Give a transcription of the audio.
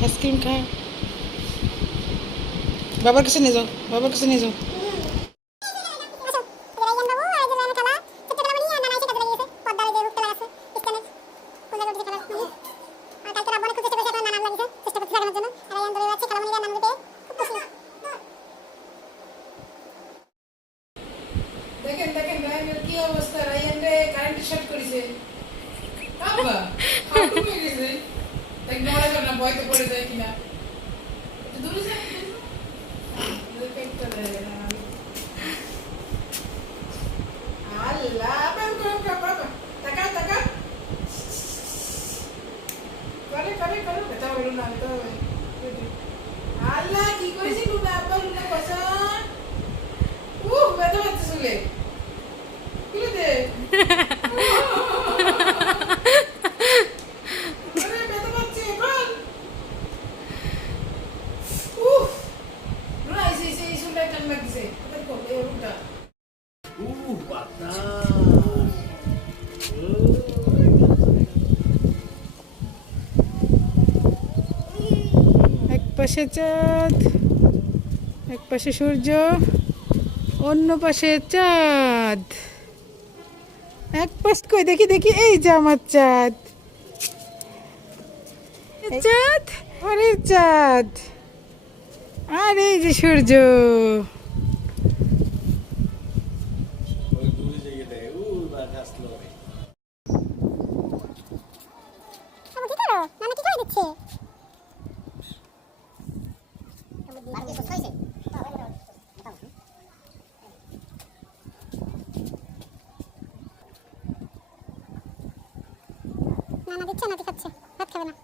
ice cream खा बाबर कैसे नहीं जाओ बाबर कैसे नहीं जाओ দেখেন দেখেন রায়ানের কি অবস্থা রায়ান রে কারেন্ট শর্ট করেছে বাবা হাঁটু হয়ে গেছে তাই নড়ে না ভয়তে পড়ে যায় কিনা একটু দূরে যা আল্লাহ বাবা টাকা টাকা করে করে করে বেটা বলো না তো আল্লাহ কি করেছি লুনা আব্বা লুনা পছন্দ বেটা বাচ্চা শুলে খুলে দে আরে বেটা বাচ্চা বল লুনা এই শুলে টান লাগছে দেখো এই রুটা एक पाशे चाँद एक पाशे सूर्य অন্য পাশে চাঁদ এক পাশ কই দেখি দেখি এই যে আমার চাঁদ চাঁদ আরে চাঁদ আর এই যে সূর্য না দিচ্ছে না খাচ্ছে ভাত খাবে না